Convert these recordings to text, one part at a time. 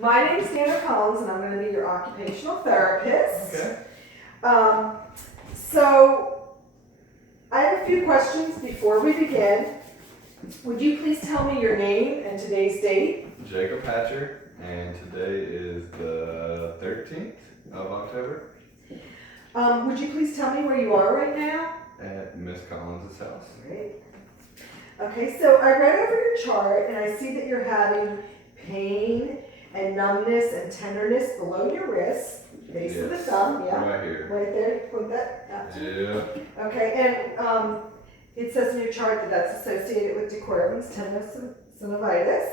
My name's Nana Collins, and I'm going to be your occupational therapist. Okay. So, I have a few questions before we begin. Would you please tell me your name and today's date? Jacob Hatcher, and today is the 13th of October. Would you please tell me where you are right now? At Miss Collins' house. Great. Okay, so I read over your chart, and I see that you're having pain and numbness and tenderness below your wrist, base of the thumb, yeah. Right here. Right there, point that out. Yeah. Okay, and it says in your chart that that's associated with de Quervain's tendinosynovitis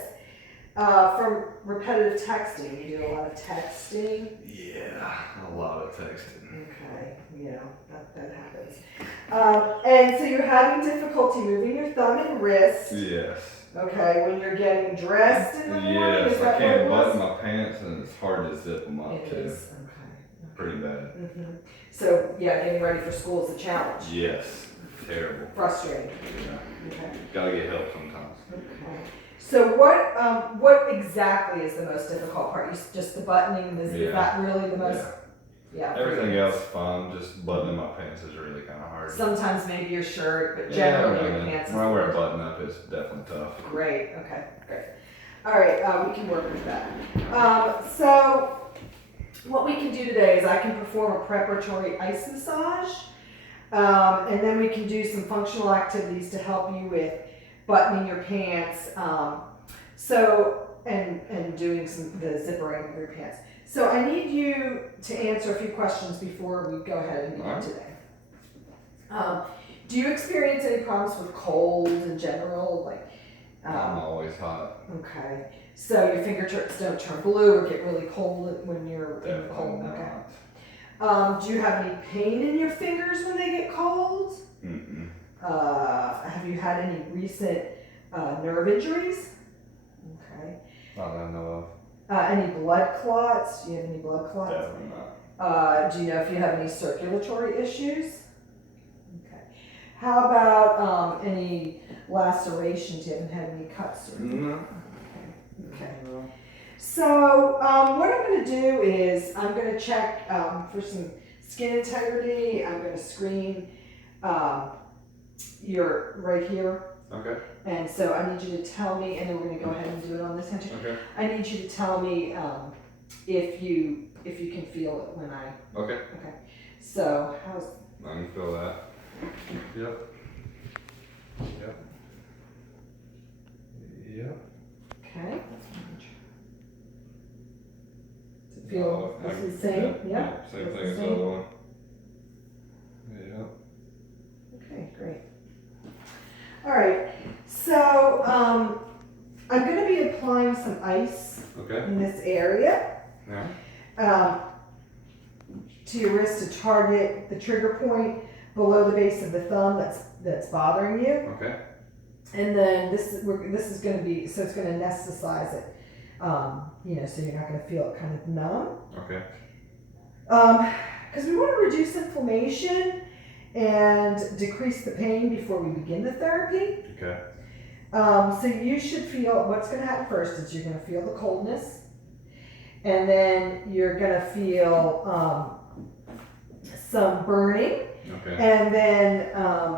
from repetitive texting. You do a lot of texting. Yeah, a lot of texting. Okay, yeah, that happens. And so you're having difficulty moving your thumb and wrist. Yes. Okay, when you're getting dressed in the morning, Yes, is that I can't what it button was? my pants and it's hard to zip them up It too. is, okay. Pretty bad. Mm-hmm. So, yeah, getting ready for school is a challenge. Yes. Terrible. Frustrating. Yeah. Okay. Gotta get help sometimes. Okay. So what exactly is the most difficult part? Just the buttoning? Is that really the most? Yeah. Everything else is fine. Just buttoning my pants is really kind of hard. Sometimes maybe your shirt, but generally your pants. When I wear a button up, it's definitely tough. Great. Okay. Great. All right. We can work with that. So what we can do today is I can perform a preparatory ice massage, and then we can do some functional activities to help you with buttoning your pants. And doing the zippering of your pants. So I need you to answer a few questions before we go ahead and begin today. Do you experience any problems with colds in general? I'm always hot. Okay. So your fingertips don't turn blue or get really cold when you're in the cold? Definitely Okay. not. Do you have any pain in your fingers when they get cold? Mm-mm. Have you had any recent nerve injuries? Okay. Not that I know Any blood clots? Do you have any blood of. clots? Definitely not. Do you know if you have any circulatory issues? Okay. How about any lacerations? You haven't had any cuts or anything? No. Okay. No. So what I'm going to do is I'm going to check for some skin integrity. I'm going to screen your right here. Okay. And so I need you to tell me, and then we're going to go ahead and do it on this hand. Okay. I need you to tell me if you can feel it when I. Okay. Okay. So how's? I can feel that. Yep. Yep. Yep. Okay. Does it feel this is the same? Yeah. Same It's thing the as the same? other one. Yep. Okay, great. All right. So I'm going to be applying some ice Okay. in this area. Yeah. To your wrist to target the trigger point below the base of the thumb that's bothering you. Okay. And then this is going to be, so it's going to anesthetize it, so you're not going to feel it kind of numb. Okay. Because we want to reduce inflammation and decrease the pain before we begin the therapy. Okay. So you should feel, what's going to happen first is you're going to feel the coldness, and then you're going to feel some burning, Okay. and then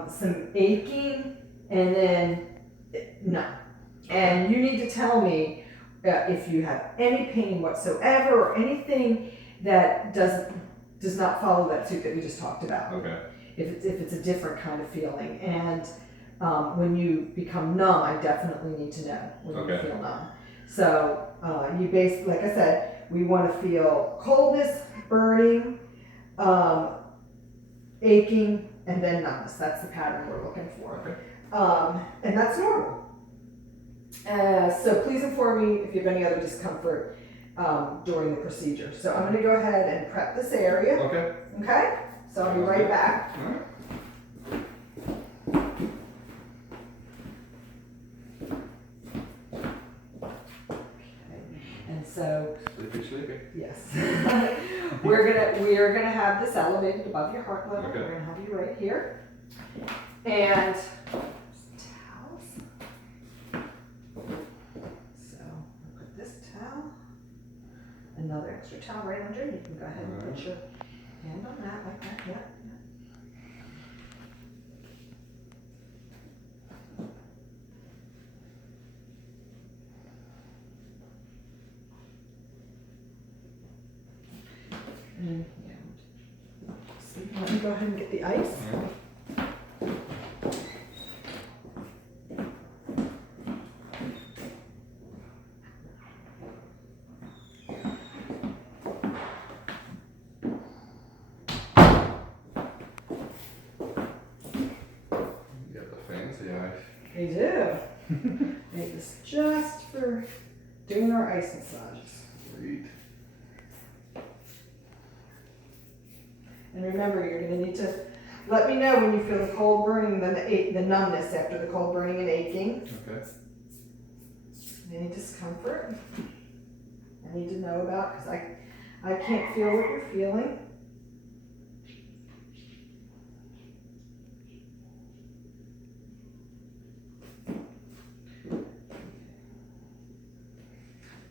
some aching, and then numb. And you need to tell me if you have any pain whatsoever or anything that does not follow that suit that we just talked about. Okay. If it's a different kind of feeling. And when you become numb, I definitely need to know when you feel numb. So like I said, we want to feel coldness, burning, aching, and then numbness. That's the pattern we're looking for. Okay. And that's normal. So please inform me if you have any other discomfort during the procedure. So I'm going to go ahead and prep this area. Okay. Okay? So I'll be right back. All right. And so, Sleepy. yes, we're gonna have this elevated above your heart level. Okay. We're gonna have you right here, and towels. So I'll put this towel extra towel right under. You can go ahead and put your hand on that like that. Yeah. And yeah. So let me go ahead and get the ice. You got the fancy ice. They do. Made this just for doing our ice massages. Sweet. And remember, you're going to need to let me know when you feel the cold burning, the numbness after the cold burning and aching. Okay. Any discomfort I need to know about, because I can't feel what you're feeling.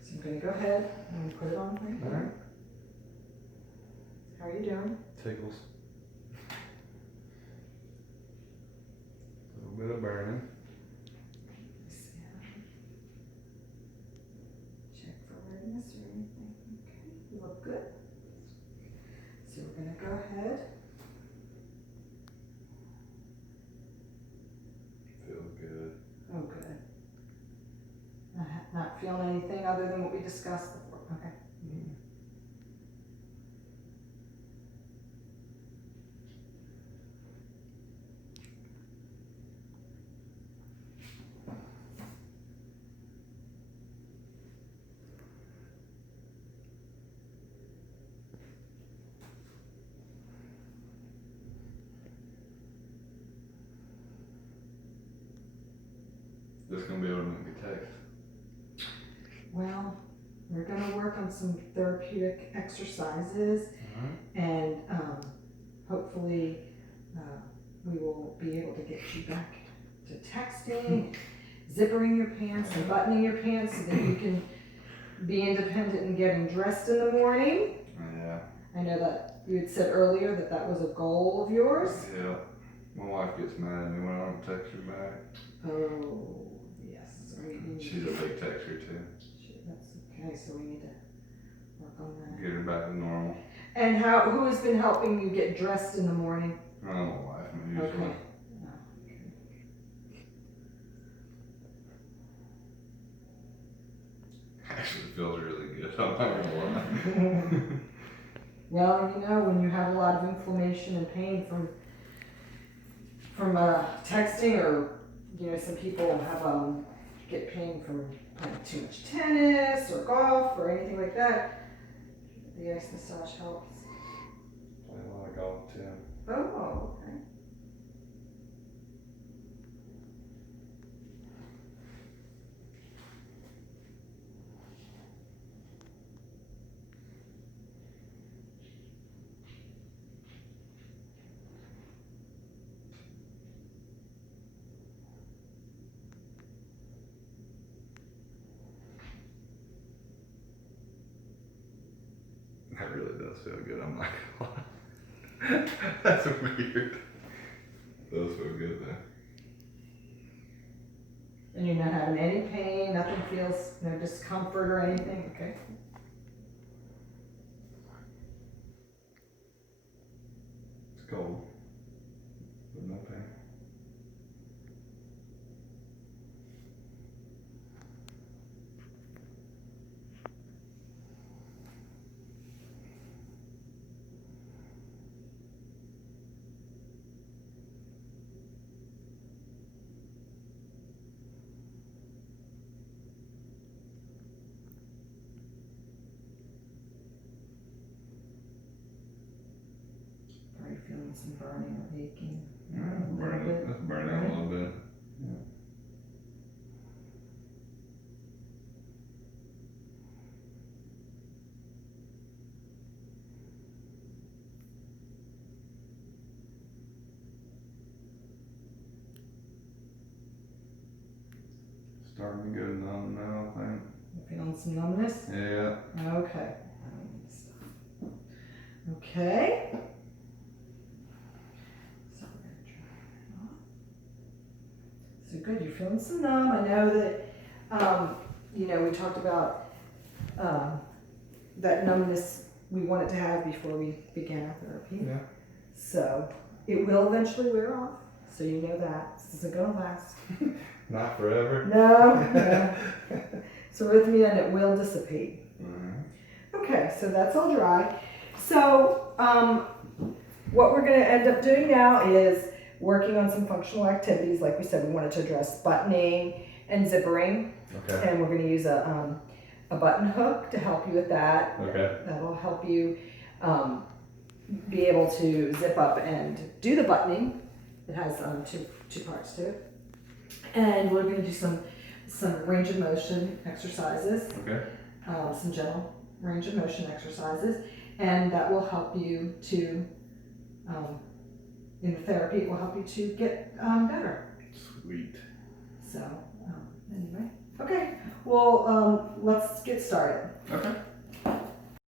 So I'm going to go ahead and put it on right All here. right. How are you doing? Tickles. A little bit of burning. Check for redness or anything. Okay, you look good. So we're going to go ahead. Feels good. Oh, good. Not feeling anything other than what we discussed before. Okay. This gonna be able to make me text. Well, we're going to work on some therapeutic exercises, and hopefully we will be able to get you back to texting, zippering your pants and buttoning your pants so that you can be independent and getting dressed in the morning. Yeah. I know that you had said earlier that that was a goal of yours. Yeah. My wife gets mad at me when I don't text her back. Oh, yes. She's a big texter too. That's okay, so we need to work on that. Get her back to normal. And who has been helping you get dressed in the morning? Oh, my wife, usually. Okay. Actually feels really good. I'm not gonna lie. Well, you know, when you have a lot of inflammation and pain from texting, or you know, some people have get pain from playing too much tennis or golf or anything like that. The ice massage helps. Play a lot of golf too. Oh, okay. That really does feel good. I'm not gonna lie. That's weird. Those feel good though. And you're not having any pain, nothing feels, no discomfort or anything, okay? It's cold, but no pain. Are you feeling some burning or aching? Yeah, A little burning. bit. It's burning a little bit. Yeah. Starting to go numb now, I think. You feeling some numbness? Yeah. Okay. Okay. So we're gonna try that on. So good, you're feeling some numb. I know that, we talked about that numbness we wanted to have before we began our therapy. Yeah. So it will eventually wear off. So you know that. This isn't going to last. Not forever. No. It's arrhythmia and it will dissipate. Mm-hmm. Okay, so that's all dry. So what we're going to end up doing now is working on some functional activities. Like we said, we wanted to address buttoning and zippering. Okay. And we're going to use a button hook to help you with that. Okay. That'll help you be able to zip up and do the buttoning. It has two parts to it. And we're going to do some range of motion exercises. Okay. Some general range of motion exercises. And that will help you to, in the therapy, it will help you to get better. Sweet. So, anyway. Okay, well, let's get started. Okay.